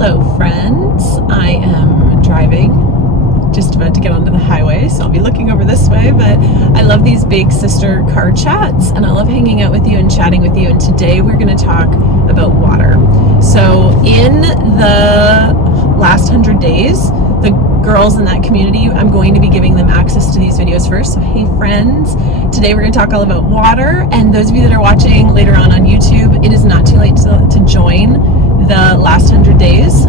Hello friends, I am driving, just about to get onto the highway, so I'll be looking over this way, but I love these big sister car chats and I love hanging out with you and chatting with you, and today we're going to talk about water. So in the last 100 days, the girls in that community, I'm going to be giving them access to these videos first. So hey friends, today we're going to talk all about water, and those of you that are watching later on YouTube, it is not too late to join the last 100 days.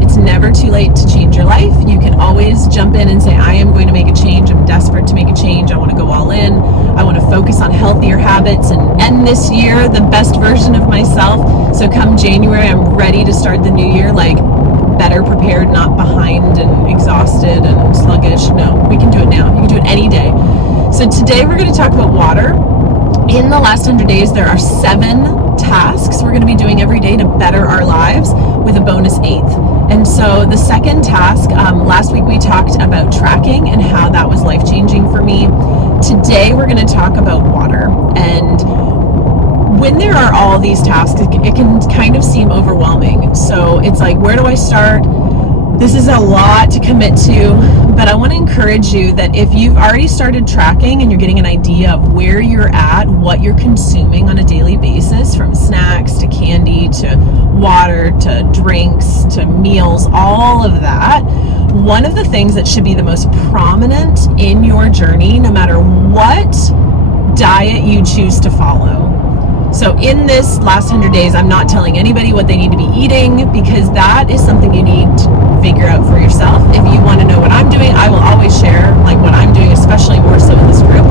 It's never too late to change your life. You can always jump in and say, I am going to make a change. I'm desperate to make a change. I want to go all in. I want to focus on healthier habits and end this year the best version of myself. So come January, I'm ready to start the new year like better prepared, not behind and exhausted and sluggish. No, we can do it now. You can do it any day. So today we're going to talk about water. In the last 100 days, there are 7 tasks we're going to be doing every day to better our lives, with a bonus 8th. And so the second task, last week we talked about tracking and how that was life-changing for me. Today we're going to talk about water. And when there are all these tasks, it can kind of seem overwhelming. So it's like, where do I start? This is a lot to commit to, but I want to encourage you that if you've already started tracking and you're getting an idea of where you're at, what you're consuming on a daily basis, from snacks to candy to water to drinks to meals, all of that, one of the things that should be the most prominent in your journey, no matter what diet you choose to follow. So in this last 100 days, I'm not telling anybody what they need to be eating, because that is something you need to figure out for yourself. If you want to know what I'm doing, I will always share like what I'm doing, especially more so in this group,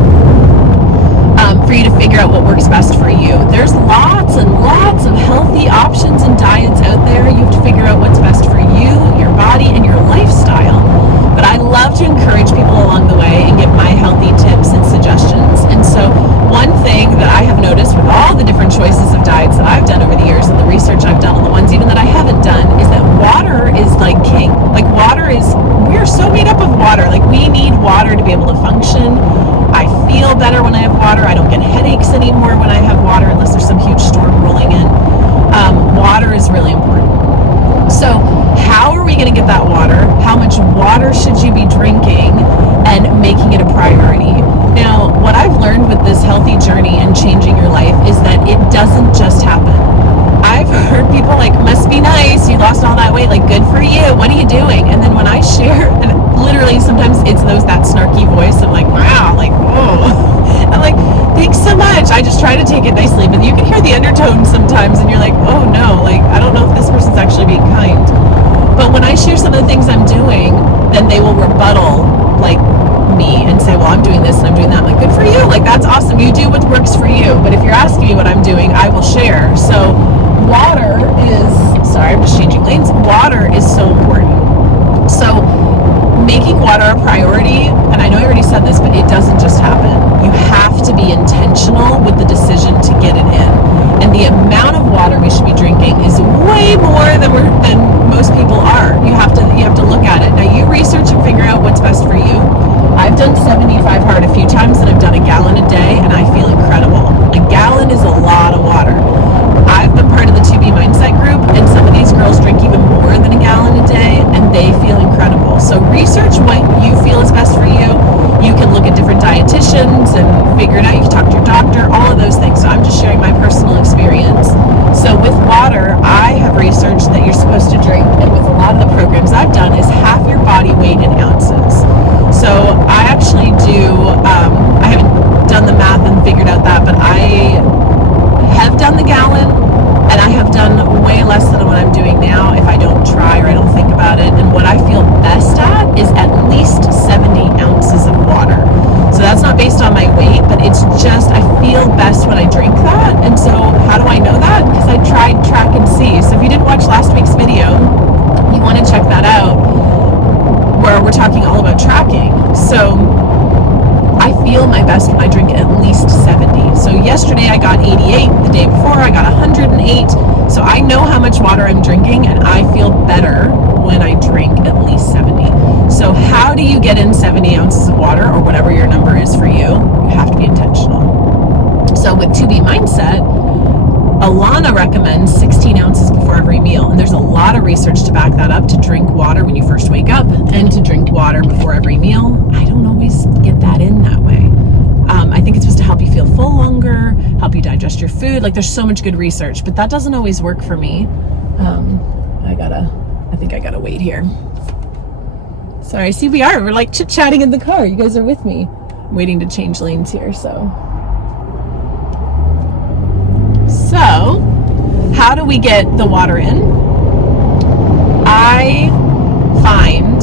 for you to figure out what works best for you. There's lots and lots of healthy options and diets out there. You have to figure out what's best for you, your body, and your lifestyle. But I love to encourage people along the way and give my healthy tips and suggestions. And so one thing that I have noticed with all the different choices of diets that I've done over the years and the research I've done on the ones even that I haven't done is that water is like king. Like we are so made up of water. Like we need water to be able to function. I feel better when I have water. I don't get headaches anymore when I have water, unless there's some huge storm rolling in. Water is really important. So how are we going to get that water? How much water should you be drinking, and making it a priority? Now, what I've learned with this healthy journey and changing your life is that it doesn't just happen. I've heard people like, must be nice, you lost all that weight, like good for you, what are you doing? And then when I share, and literally sometimes it's that snarky voice of like, wow, like, whoa. I'm like, thanks so much. I just try to take it nicely, but you can hear the undertones sometimes and you're like, oh no, like I don't know if this person's actually being kind. But when I share some of the things I'm doing, then they will rebuttal like me and say, well, I'm doing this and I'm doing that. I'm like, good for you. Like, that's awesome. You do what works for you. But if you're asking me what I'm doing, I will share. So water is, sorry, I'm just changing lanes. Water is so important. So making water a priority, and I know I already said this, but it doesn't just happen. You have to be intentional with the decision to get it in. And the amount of water we should be drinking is way more than most people are. You have to look at it. Now you research and figure out what's best for you. I've done 75 hard a few times, and I've done a gallon a day, and I feel incredible. A gallon is a lot of water. I've been part of the 2B Mindset group, and some of these girls drink even more than a gallon a day, and they feel incredible. So research what you feel is best for you. You can look at different dietitians and figure it out. You can talk to your doctor, all of those things. So I'm just sharing my personal experience. So with water, I have researched that you're supposed to drink, and with a lot of the programs I've done, is half your body weight in ounces. So I actually do, I haven't done the math and figured out that, but I have done the gallon, and I have done way less than what I'm doing now if I don't try or I don't think about it. And what I feel best at is at least 70 ounces of water. So that's not based on my weight, but it's just, I feel best when I drink that. And so how do I know that? Because I tried Track and See. So if you didn't watch last week's video, you want to check that out, where we're talking all about tracking. So I feel my best when I drink at least 70. So yesterday I got 88, the day before I got 108. So I know how much water I'm drinking, and I feel better when I drink at least 70. So how do you get in 70 ounces of water, or whatever your number is for you? You have to be intentional. So with 2B Mindset, Alana recommends 16 ounces before every meal, and there's a lot of research to back that up, to drink water when you first wake up and to drink water before every meal. I don't always get that in that way. I think it's supposed to help you feel full longer, help you digest your food. Like, there's so much good research, but that doesn't always work for me. I think I gotta wait here. Sorry, I see we're like chit-chatting in the car. You guys are with me. I'm waiting to change lanes here, so how do we get the water in? I find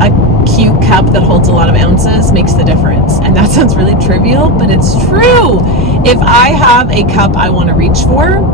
a cute cup that holds a lot of ounces makes the difference. And that sounds really trivial, but it's true. If I have a cup I want to reach for,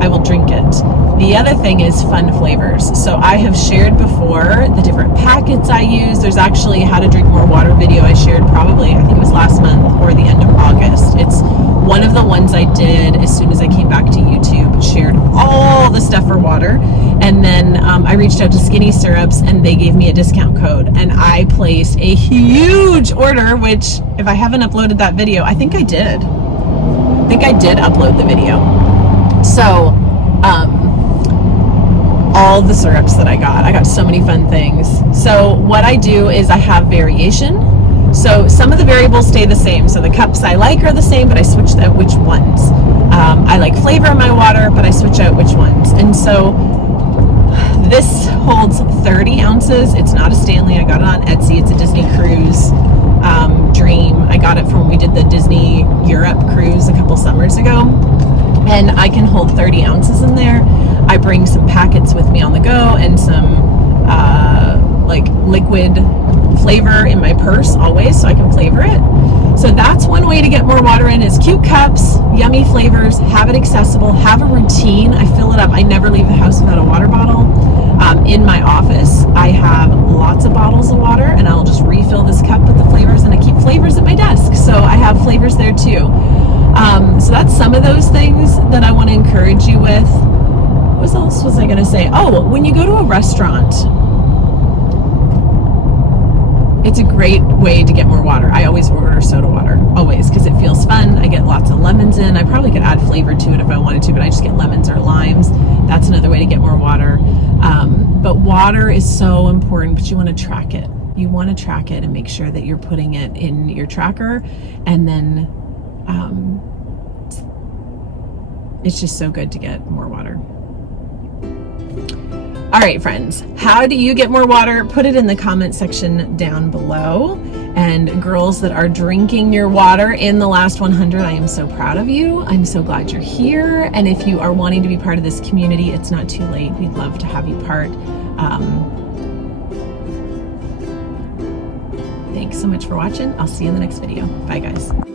I will drink it. The other thing is fun flavors. So I have shared before the different packets I use. There's actually a how to drink more water video I shared probably, I think it was last month or the end of August. It's one of the ones I did as soon as I came back to YouTube, shared all the stuff for water. And then I reached out to Skinny Syrups and they gave me a discount code. And I placed a huge order, which if I haven't uploaded that video, I think I did. Upload the video. So, all the syrups that I got so many fun things. So what I do is I have variation. So some of the variables stay the same. So the cups I like are the same, but I switch out which ones. I like flavor in my water, but I switch out which ones. And so this holds 30 ounces. It's not a Stanley. I got it on Etsy. It's a Disney Cruise Dream. I got it from when we did the Disney Europe cruise a couple summers ago. And I can hold 30 ounces in there. I bring some packets with me on the go and some like liquid flavor in my purse always, so I can flavor it. So that's one way to get more water in, is cute cups, yummy flavors, have it accessible, have a routine. I fill it up. I never leave the house without a water bottle. In my office, I have lots of bottles of water, and I'll just refill this cup with the flavors, and I keep flavors at my desk, so I have flavors there too. So that's some of those things that I want to encourage you with. What else was I going to say? Oh, when you go to a restaurant, it's a great way to get more water. I always order soda water, always, because it feels fun. I get lots of lemons in. I probably could add flavor to it if I wanted to, but I just get lemons or limes. That's another way to get more water. But water is so important, but you want to track it. You want to track it and make sure that you're putting it in your tracker, and then it's just so good to get more water. All right, friends, how do you get more water? Put it in the comment section down below. And girls that are drinking your water in the last 100, I am so proud of you. I'm so glad you're here. And if you are wanting to be part of this community, it's not too late. We'd love to have you part. Thanks so much for watching. I'll see you in the next video. Bye, guys.